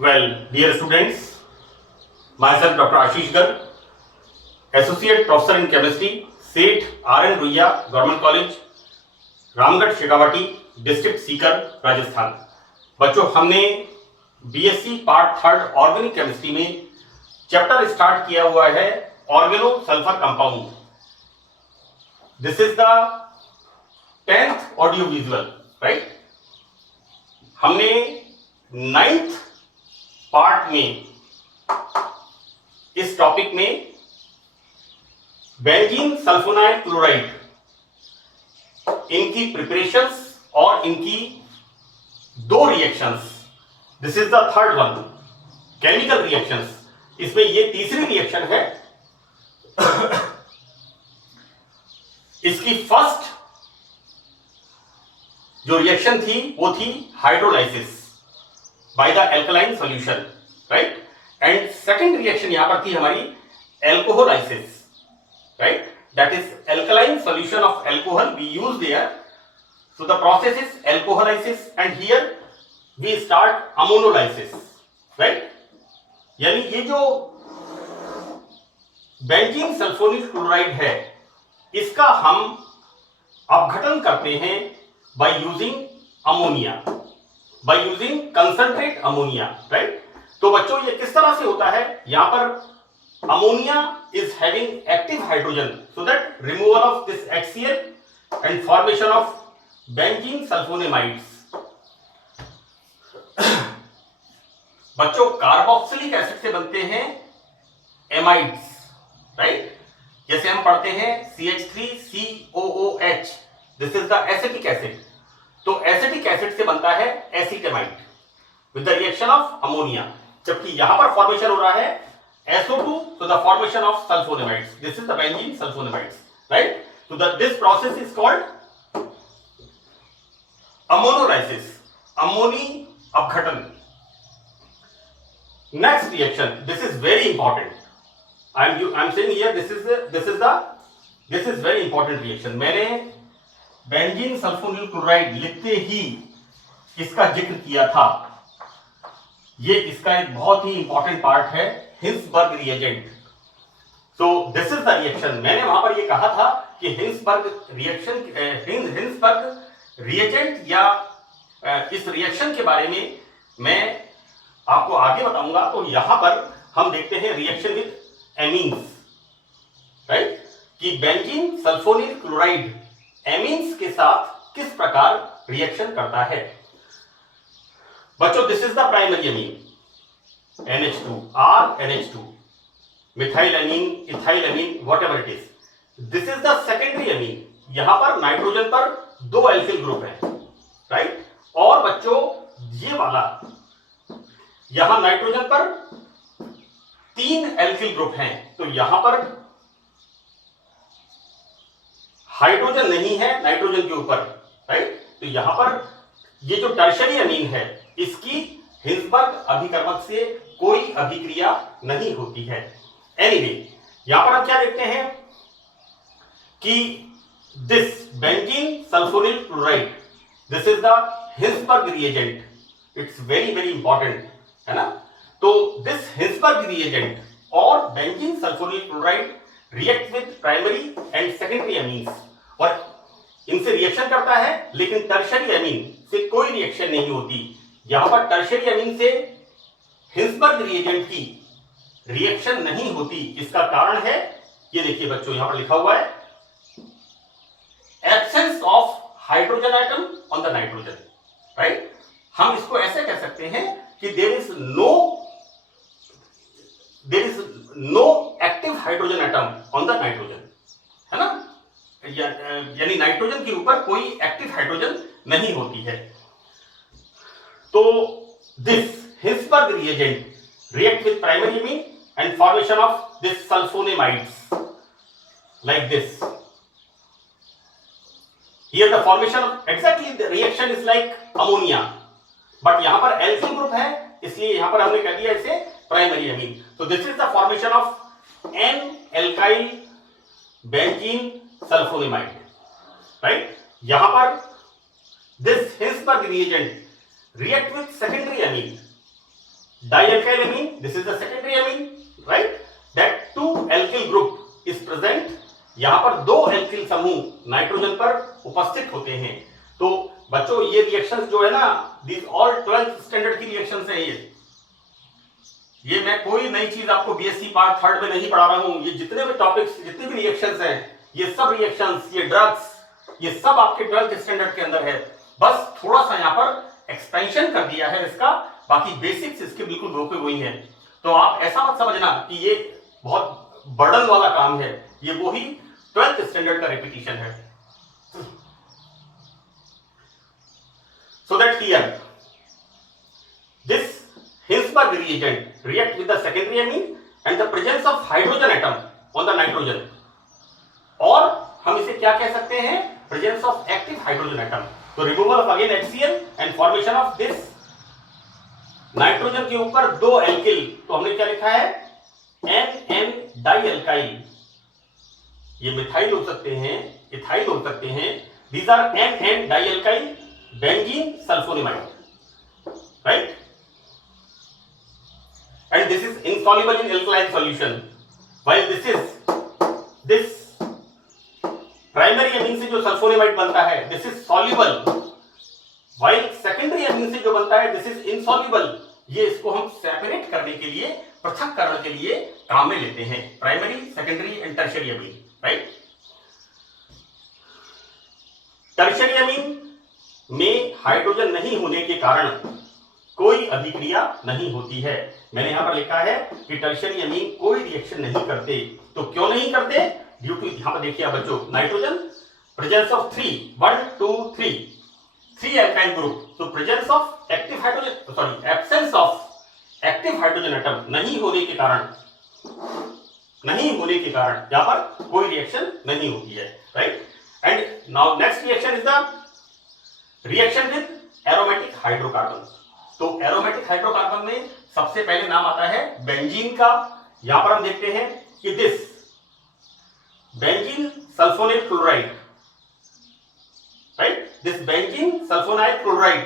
Well, dear students, myself Dr. Ashish Garg, Associate Professor in Chemistry, Seth R.N. Ruiya, Government College, Ramgarh Shekhawati, district Sikar, Rajasthan. बच्चों, हमने BSc part third organic chemistry में chapter start किया हुआ है organo sulphur compound. This is the 10th audio visual, right. हमने 9th part में इस topic में बेंजीन सल्फोनाइल क्लोराइड, इनकी प्रिपरेशंस और इनकी दो reactions, this is the third one, chemical reactions. इसमें ये तीसरी रिएक्शन है। इसकी फर्स्ट जो रिएक्शन थी वो थी hydrolysis by the alkaline solution, right. And second reaction यहां पर थी हमारी एल्कोहोलाइसिस, right? That is alkaline solution of alcohol we use there. So the process is alcoholysis and here we start ammonolysis, right? यानी ये जो बेंजीन सल्फोनिल क्लोराइड है इसका हम अपघटन करते हैं by using ammonia, by using concentrate ammonia, right? तो बच्चों ये किस तरह से होता है? यहां पर ammonia is having active hydrogen, so that removal of this HCl and formation of benzene sulfonamides. बच्चों, कार्बोक्सिलिक एसिड से बनते हैं एमाइड्स, राइट। जैसे हम पढ़ते हैं CH3COOH, this is the acetic acid. तो एसिटिक एसिड से बनता है acetamide with the reaction of ammonia, जबकि यहां पर फॉर्मेशन हो रहा है SO2, so the formation of sulfonamides. This is the benzene sulfonamides, right? So this process is called ammonolysis, ammoni अपघटन। Next reaction, this is very important. I'm saying here this is very important reaction. मैंने benzene sulphonyl chloride लिखते ही इसका जिक्र किया था। ये इसका एक बहुत ही इंपॉर्टेंट पार्ट है, हिंसबर्ग रिएजेंट। तो दिस इज द रिएक्शन। मैंने वहां पर ये कहा था कि हिंसबर्ग रिएजेंट या इस रिएक्शन के बारे में मैं आपको आगे बताऊंगा। तो यहां पर हम देखते हैं रिएक्शन विद एमीन्स, राइट, कि बेंजीन सल्फोनिल क्लोराइड एमीन्स के साथ किस प्रकार रिएक्शन करता है। बच्चों, this is the primary amine NH2, R NH2, methyl amine, ethyl amine, whatever it is. This is the secondary amine. यहां पर नाइट्रोजन पर दो एल्किल ग्रुप हैं, राइट। और बच्चों, ये वाला यहां नाइट्रोजन पर 3 एल्किल ग्रुप हैं, तो यहां पर हाइड्रोजन नहीं है नाइट्रोजन के ऊपर, राइट। तो यहां पर ये जो टर्शरी अमीन है इसकी हिंसबर्ग अभिकर्मक से कोई अभिक्रिया नहीं होती है। एनीवे, यहां पर हम क्या देखते हैं कि this benzene sulphonyl chloride, this is the Hinsberg reagent. It's very very important, है ना। तो दिस हिंसबर्ग रिएजेंट और benzene sulphonyl chloride react with primary and secondary amines, और इनसे रिएक्शन करता है, लेकिन टर्शरी अमीन से कोई रिएक्शन नहीं होती। यहां पर टर्शरी अमीन से हिंसबर्ग रिएजेंट की रिएक्शन नहीं होती। इसका कारण है, ये देखिए बच्चों, यहां पर लिखा हुआ है absence of hydrogen atom on the nitrogen, right. हम इसको ऐसे कह सकते हैं कि there is no active hydrogen atom on the nitrogen, है ना। यानी नाइट्रोजन के ऊपर कोई एक्टिव हाइड्रोजन नहीं होती है। तो this Hinsberg reagent react with primary amine and formation of this sulfonamides like this. Here the formation of exactly the reaction is like ammonia, but यहाँ पर alkyl group है, इसलिए यहाँ पर हमने कह दिया इसे primary amine. So this is the formation of N-alkyl benzene sulfonamide, right? यहाँ पर this Hinsberg reagent react with secondary amine Dialkyl amine, this is the secondary amine, right? That 2 alkyl group is present. यहां पर 2 alkyl समूह nitrogen पर उपस्थित होते हैं। तो बच्चों ये रिएक्शंस जो है ना, these all 12th स्टैंडर्ड की रिएक्शंस हैं। ये मैं कोई नई चीज आपको बीएससी पार्ट 3 में नहीं पढ़ा रहा हूं। ये जितने भी टॉपिक्स, जितने भी रिएक्शंस हैं, ये सब रिएक्शंस, ये ड्रग्स, ये सब आपके 12th स्टैंडर्ड के अंदर है। बस थोड़ा सा यहां पर एक्सपेंशन कर दिया है इसका, बाकी बेसिक्स इसके बिल्कुल वो के वही हैं। तो आप ऐसा मत समझना कि ये बहुत बर्डन वाला काम है, ये वही 12th स्टैंडर्ड का रिपीटिशन है। So that here this Hinsberg reagent react with the secondary amine and the presence of hydrogen atom on the nitrogen, और हम इसे क्या कह सकते हैं, presence of active hydrogen atom। तो removal of again HCl and formation of this nitrogen के ऊपर 2 एल्किल, तो हमने क्या लिखा है, NN डाइएल्काइल। ये मिथाइल हो सकते हैं, इथाइल हो सकते हैं। these are NN dialkyl benzene sulfonamide, right? And this is insoluble in alkaline solution, while this primary amine से जो सल्फोनेमाइड बनता है, this is soluble, while secondary amine से जो बनता है, this is insoluble। ये इसको हम सेपरेट करने के लिए, पृथक्करण के लिए काम में लेते हैं, primary, secondary and tertiary amine, right. Tertiary amine में हाइड्रोजन नहीं होने के कारण कोई अभिक्रिया नहीं होती है। मैंने यहां पर लिखा है कि टर्शियरी अमीन कोई रिएक्शन नहीं करते। तो क्यों नहीं करते? ड्यू टू, यहां पर देखिए बच्चों, nitrogen presence of 1 2 3 alkyl group, तो presence of active hydrogen, sorry absence of active hydrogen atom नहीं होने के कारण यहां पर कोई रिएक्शन नहीं होती है, right. And now next reaction is the reaction with aromatic hydrocarbon. तो एरोमेटिक हाइड्रोकार्बन में सबसे पहले नाम आता है बेंजीन का। यहां पर हम देखते हैं कि this benzene sulphonate chloride, right, this benzene sulfonyl chloride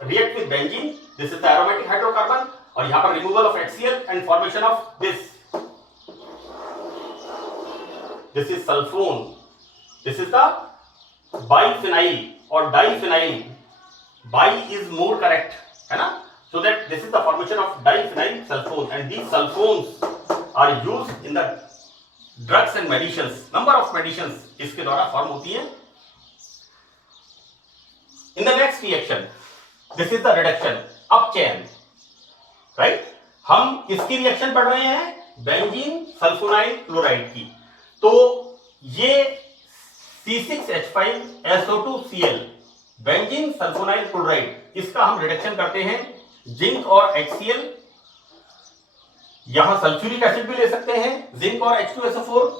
react with benzene, this is the aromatic hydrocarbon, और यहां पर removal of HCl and formation of this is sulfone, this is the biphenyl और diphenyl, bi is more correct, है ना। So that this is the formation of diphenyl sulfone, and these sulfones are used in the drugs and medicines, number of medicines इसके द्वारा form होती है। In the next reaction, this is the reduction up chain, right? हम किसकी reaction पढ़ रहे हैं? Benzene sulfonyl chloride की। तो ये C6H5SO2Cl बेंजीन सल्फोनाइल क्लोराइड, इसका हम रिडक्शन करते हैं जिंक और HCl, यहां सल्फ्यूरिक एसिड भी ले सकते हैं, जिंक और H2SO4,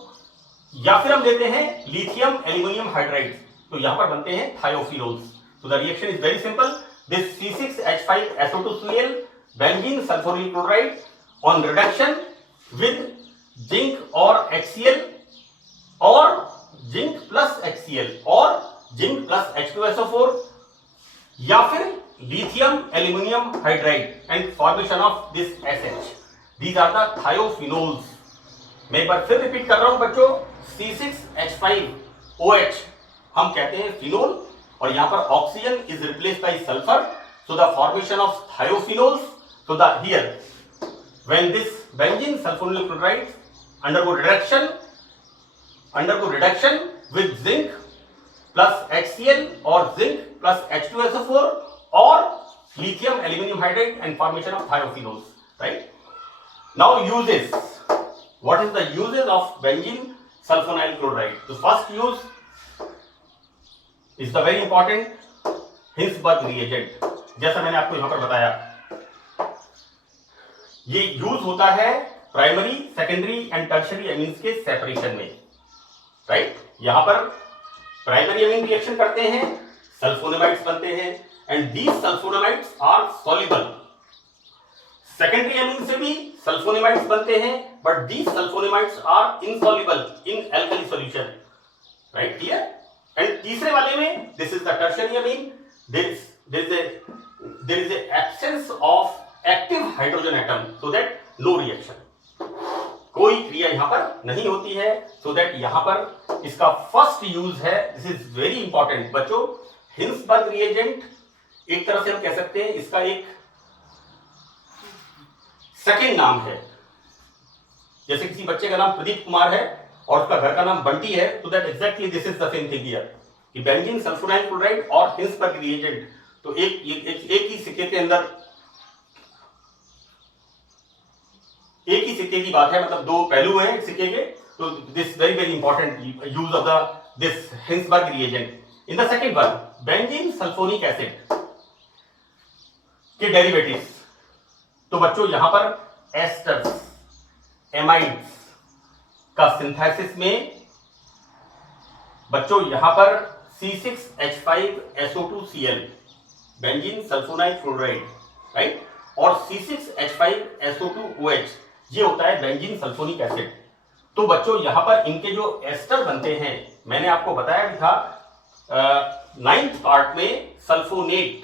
या फिर हम लेते हैं लिथियम एल्यूमिनियम हाइड्राइड, तो यहां पर बनते हैं थायोफिनोल्स। So the reaction is very simple. This C6H5SO2Cl benzene sulfonyl chloride on reduction with zinc or HCl or zinc plus HCl or zinc plus H2SO4 या फिर lithium aluminium hydride and formation of this SH. These are the thiophenols. मैं एक बार फिर repeat कर रहा हूं बच्चों, C6H5OH हम कहते हैं फिनोल, और यहां पर oxygen is replaced by sulphur, so the formation of thiophenols. So the here when this benzene sulphonyl chloride undergo reduction with zinc plus HCl or zinc plus H2SO4 or lithium aluminum hydride and formation of thiophenols, right? Now uses, what is the uses of benzene sulfonyl chloride? The first use is the very important Hinsberg reagent। जैसा मैंने आपको यहां पर बताया, ये use होता है primary, secondary and tertiary amines के सेपरेशन में, राइट। यहां पर प्राइमरी अमीन रिएक्शन करते हैं, सल्फोनेमाइड्स बनते हैं, and these sulfonamides are soluble. Secondary amine से भी सल्फोनेमाइड्स बनते हैं, but these sulfonamides are insoluble in alkali solution, right, clear. And तीसरे वाले में this is the tertiary amine, there is a absence of active hydrogen atom so that no reaction, कोई क्रिया यहां पर नहीं होती है, सो दैट यहां पर इसका फर्स्ट यूज है, दिस इज वेरी इंपॉर्टेंट बच्चों, हिंसबर्ग रिएजेंट एक तरह से हम कह सकते हैं इसका एक सेकंड नाम है। जैसे किसी बच्चे का नाम प्रदीप कुमार है और उसका घर का नाम बंटी है, तो that exactly this is the same thing here कि बेंजीन सल्फोनाइल क्लोराइड और हिंसबर्ग रिएजेंट, तो एक ही सिक्के के अंदर एक ही सिक्के की बात है, मतलब दो पहलू हैं सिक्के के, तो this very very important use of the this Hinsberg reagent. In the second one, benzene sulphonic acid के डेरिवेटिव्स, तो बच्चों यहां पर एस्टर्स एमाइड्स का सिंथेसिस में बच्चों यहां पर C6H5SO2Cl benzene sulfonyl chloride, right, और C6H5SO2OH ये होता है बेंजीन सल्फोनिक एसिड। तो बच्चों यहां पर इनके जो एस्टर बनते हैं, मैंने आपको बताया भी था 9th पार्ट में सल्फोनेट,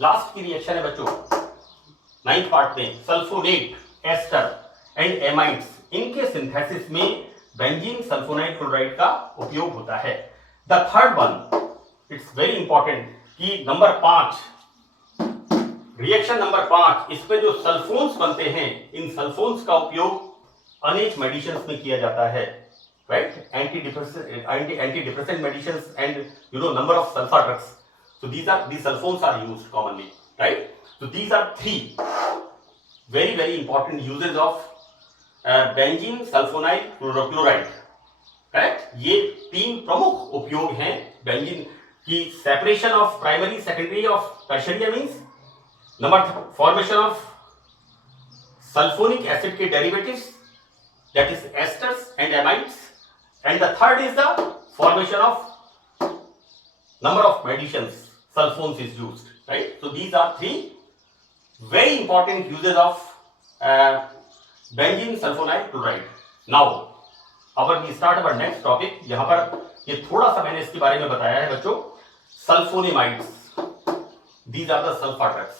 लास्ट की रिएक्शन है बच्चों 9th पार्ट में, सल्फोनेट एस्टर एंड एमाइड्स, इनके सिंथेसिस में बेंजीन सल्फोनाइल क्लोराइड का उपयोग होता है। The third one, it's very important कि नंबर 5, रिएक्शन नंबर 5, इसमें जो सल्फोन्स बनते हैं, इन सल्फोन्स का उपयोग अनेक मेडिसिन्स में किया जाता है, right, antidepressant medicines and number of sulpha drugs, so these sulfones are used commonly, right? So these are 3 very important uses of benzene sulfonyl chloride, correct. ये 3 प्रमुख उपयोग हैं बेंजीन की, separation of primary secondary of tertiary amines, number formation of sulfonic acid के derivatives that is esters and amides, and the third is the formation of number of medicines sulfones is used, right? So these are 3 very important uses of benzene sulfonyl chloride. Now we start our next topic. यहाँ पर ये थोड़ा सा मैंने इसके बारे में बताया है बच्चों, सल्फोनिमाइड्स, these are the sulfa drugs.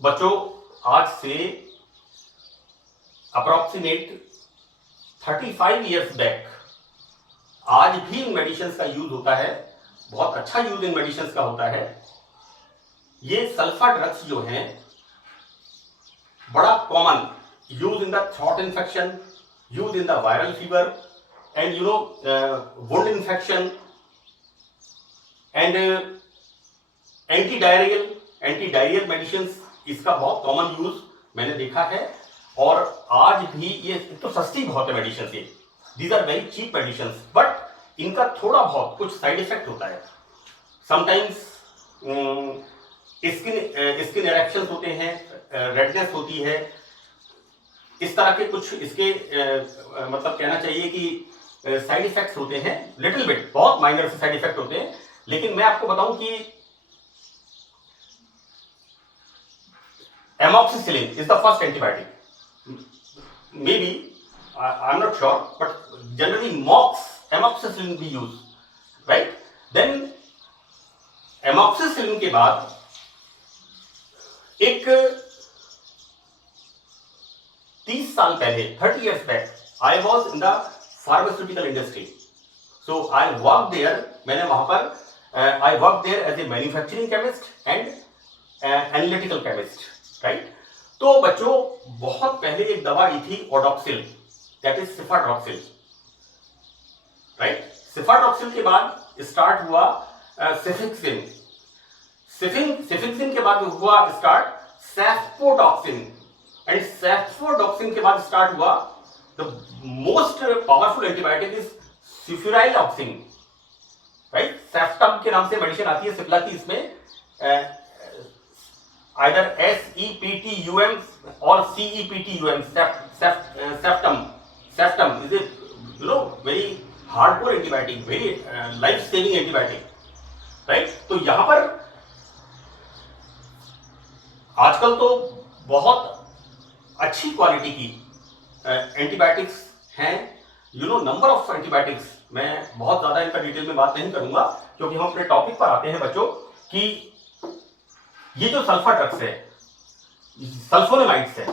बच्चों आज से अप्रोक्सीमेट 35 years बैक आज भी इन मेडिसिन्स का यूज होता है, बहुत अच्छा यूज इन मेडिसिन्स का होता है। ये सल्फा ड्रग्स जो हैं बड़ा common use in the throat infection, use in the viral fever and wound infection and anti diarrhoeal medicines, इसका बहुत कॉमन यूज मैंने देखा है। और आज भी ये तो सस्ती बहुत है मेडिसिन ये, These are very cheap medicines, but इनका थोड़ा बहुत कुछ साइड इफेक्ट होता है। समटाइम्स स्किन इरेक्शंस होते हैं, रेडनेस होती है, इस तरह के कुछ इसके मतलब कहना चाहिए कि साइड इफेक्ट्स होते हैं, लिटिल बिट, बहुत माइनर से साइड इफेक्ट होते हैं। लेकिन मैं आपको बताऊं कि amoxicillin is the first antibiotic, may be I'm not sure, but generally amoxicillin be used, right? Then amoxicillin के बाद एक 30 साल पहले, 30 years back, I was in the pharmaceutical industry, so I worked there. मैंने वहां पर I worked there as a manufacturing chemist and analytical chemist, right? तो बच्चों बहुत पहले एक दवा आई थी ओडोक्सिल, दैट इज सिफाट्रॉक्सिल, राइट। सिफाट्रॉक्सिल के बाद स्टार्ट हुआ सिफिक्सिन, सिफिक्सिन के बाद हुआ स्टार्ट सेफ्पोडॉक्सिन, एंड सेफ्पोडॉक्सिन के बाद स्टार्ट हुआ the most powerful antibiotic is cefuroxime, right. Ceftum के नाम से मेडिसिन आती है सिप्ला की, इसमें either SEPTUM or CEPTUM, Septum is a very hardcore antibiotic, very life saving antibiotic, right? तो यहां पर आजकल तो बहुत अच्छी क्वालिटी की एंटीबायोटिक्स हैं, नंबर ऑफ एंटीबायोटिक्स, मैं बहुत ज्यादा इनका डिटेल में बात नहीं करूंगा क्योंकि हम अपने टॉपिक पर आते हैं बच्चों कि ये जो सल्फर ड्रग्स है, सल्फोनेमाइड्स है,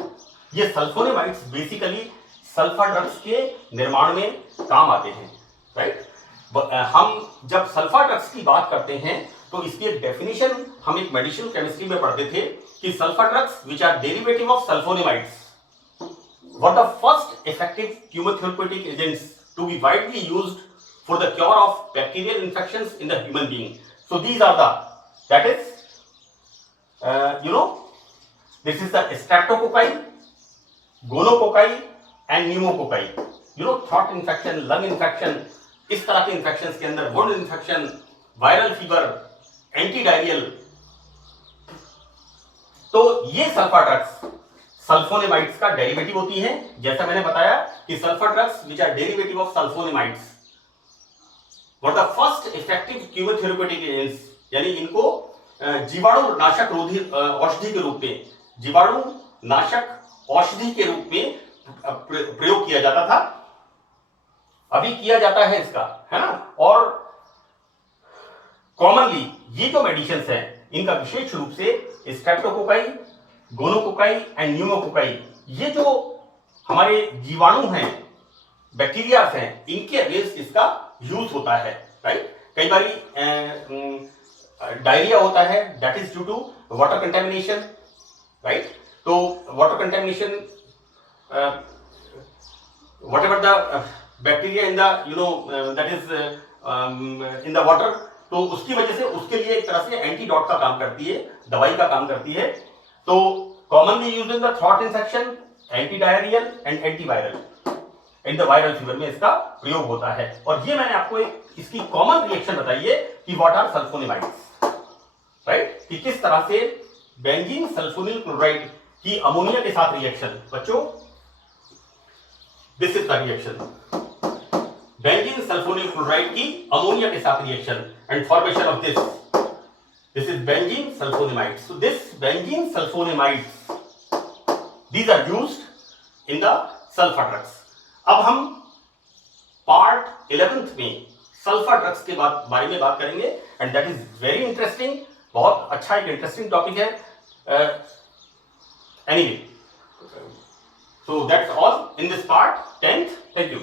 ये सल्फोनेमाइड्स बेसिकली सल्फर ड्रग्स के निर्माण में काम आते हैं, राइट। हम जब सल्फर ड्रग्स की बात करते हैं तो इसकी एक डेफिनेशन हम एक मेडिसिनल केमिस्ट्री में पढ़ते थे कि sulphur drugs which are derivative of sulfonamides were the first effective chemotherapeutic agents to be widely used for the cure of bacterial infections in the human being. So these are the, that is, this is the streptococci, gonococci and pneumococci. Throat infection, lung infection, इस तरह के infections के अंदर wound infection, viral fever, antidiarrheal. तो ये sulphur drugs सल्फोनेमाइड्स का derivative होती हैं। जैसा मैंने बताया कि sulphur drugs which are derivative of sulfonamides were the first effective chemotherapeutic agents, यानी इनको जीवाणु नाशक रोधी औषधि के रूप में, जीवाणु नाशक औषधि के रूप में प्रयोग किया जाता था, अभी किया जाता है इसका, है ना। और कॉमनली ये जो मेडिसिन्स हैं इनका विशेष रूप से स्ट्रेप्टोकोकाई, गोनोकोकाई एंड न्यूमोकोकाई, ये जो हमारे जीवाणु हैं, बैक्टीरियाज हैं, इनके अगेंस्ट इसका यूज होता है, राइट। कई बार डायरिया होता है, that is due to water contamination, right. तो water contamination, whatever the bacteria in the that is in the water, तो उसकी वजह से उसके लिए एक तरह से एंटीडॉट का काम करती है, दवाई का काम करती है। तो commonly used in the throat infection, antidiarrhoeal and antiviral, in the viral fever में इसका प्रयोग होता है। और ये मैंने आपको एक इसकी कॉमन रिएक्शन बताई है कि व्हाट आर सल्फोनेमाइड्स, राइट, कि किस तरह से बेंजीन सल्फोनिल क्लोराइड की अमोनिया के साथ रिएक्शन, बच्चों this is the reaction, benzene sulphonyl chloride की अमोनिया के साथ reaction and formation of this, this is benzene sulfonamides. So this benzene sulfonamides, these are used in the sulfur drugs. अब हम part 11th में sulphur drugs के बारे में बात करेंगे and that is very interesting, बहुत अच्छा एक इंटरेस्टिंग टॉपिक है। Anyway, so that's all in this part 10th. Thank you.